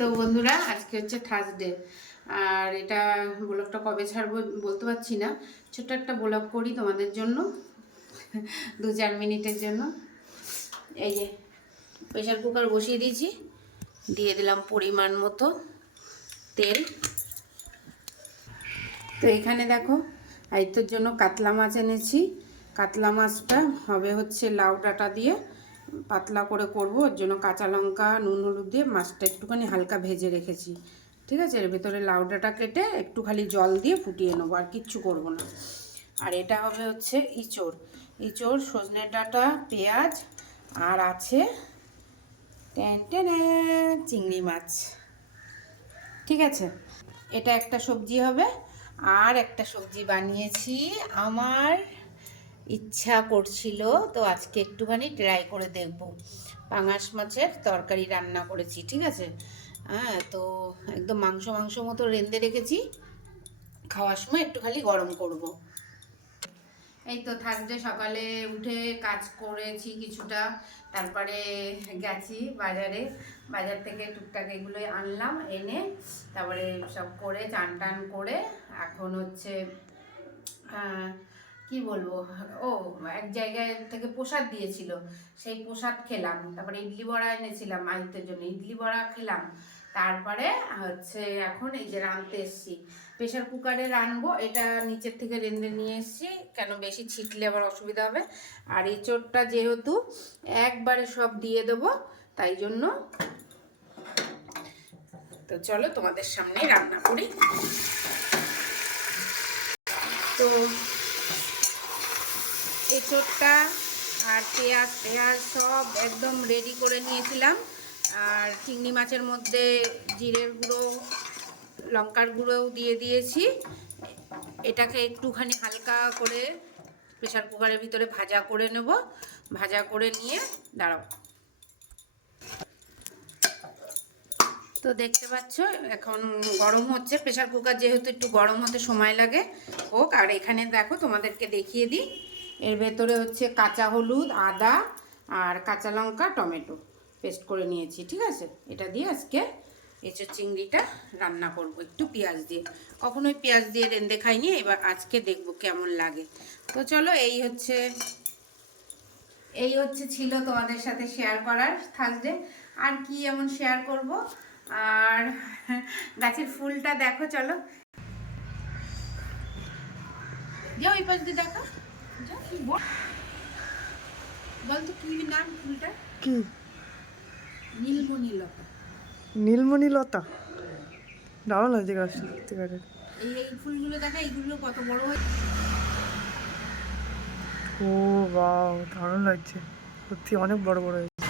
তো বন্ধুরা, আজকে হচ্ছে থার্সডে আর এটা ব্লগটা কবে ছাড়বো বলতে পারছি না। ছোট্ট একটা ব্লগ করি তোমাদের জন্য, দু চার মিনিটের জন্য। এই যে প্রেশার কুকার বসিয়ে দিয়েছি, দিয়ে দিলাম পরিমাণ মতো তেল। তো এখানে দেখো, আয়ত্তর জন্য কাতলা মাছ এনেছি। কাতলা মাছটা হবে হচ্ছে লাউ ডাঁটা দিয়ে। পাতলা করে করব, ওর জন্য কাঁচা লঙ্কা, নুন, হলুদ দিয়ে মাছটা একটুখানি হালকা ভেজে রেখেছি। ঠিক আছে? এর ভেতরে লাউ ডাঁটা কেটে একটু খালি জল দিয়ে ফুটিয়ে নেব, আর কিচ্ছু করব না। আর এটা হবে হচ্ছে ইঁচড়। ইঁচড়, সজনে ডাঁটা, পেঁয়াজ, আর আছে ট্যান ট্যান চিংড়ি মাছ। ঠিক আছে? এটা একটা সবজি হবে। আর একটা সবজি বানিয়েছি আমার ইচ্ছা করছিল, তো আজকে একটুখানি ট্রাই করে দেখব। পাঙাশ মাছের তরকারি রান্না করেছি, ঠিক আছে? হ্যাঁ তো একদম মাংস মাংস মতো রেঁধে রেখেছি। খাওয়ার সময় একটু খালি গরম করব। এই তো থাকতে সকালে উঠে কাজ করেছি কিছুটা, তারপরে গেছি বাজারে। বাজার থেকে টুকটাক এগুলোই আনলাম, এনে তারপরে সব করে চান টান করে এখন হচ্ছে কি বলব? ও, এক জায়গায় থেকে প্রসাদ দিয়েছিল। সেই প্রসাদ খেলাম। তারপরে ইডলি বড়া এনেছিলাম আদিত্যের জন্য। ইডলি বড়া খেলাম। তারপরে হচ্ছে এখন এই যে রাঁধতে এসছি। প্রেশার কুকারে রানবো এটা নিচের থেকে রেঁধে নিয়ে এসছি। কেন বেশি ছিটলে আবার অসুবিধা হবে। আর এই এঁচোড়টা যেহেতু একবারে সব দিয়ে দেবো, তাই জন্য তো চলো তোমাদের সামনে রান্না করি। তো এঁচোড়টা আর পেঁয়াজ পেঁয়াজ সব একদম রেডি করে নিয়েছিলাম। আর চিংড়ি মাছের মধ্যে জিরের গুঁড়ো, লঙ্কার গুঁড়োও দিয়ে দিয়েছি। এটাকে একটুখানি হালকা করে প্রেশার কুকারের ভিতরে ভাজা করে নেব। ভাজা করে নিয়ে দাঁড়াও তো দেখতে পাচ্ছ, এখন গরম হচ্ছে। প্রেশার কুকার যেহেতু একটু গরম হতে সময় লাগে, হোক, আর এখানে দেখো তোমাদেরকে দেখিয়ে দিই। এর ভেতরে হচ্ছে কাঁচা হলুদ, আদা আর কাঁচা লঙ্কা, টমেটো পেস্ট করে নিয়েছি, ঠিক আছে? এটা দিয়ে আজকে এঁচো চিংড়িটা রান্না করব, একটু পেঁয়াজ দিয়ে। কখনোই পেঁয়াজ দিয়ে রেঁধে খাইনি, এবার আজকে দেখব কেমন লাগে। তো চলো, এই হচ্ছে এই হচ্ছে ছিল তোমাদের সাথে শেয়ার করার থার্সডে আর কি এমন শেয়ার করব? আর গাছের ফুলটা দেখো, চলো। যাও ওই পাশ দিয়ে দেখো। যাও, কি বল বল তো কি নাম ফুলটা? কি? নীলমণি লতা দারুণ লাগছে গাছটা এই ফুলগুলো দেখা এইগুলো কত বড় হয়? ও বাহ দারুণ লাগছে। সত্যি অনেক বড় বড় হয়েছে।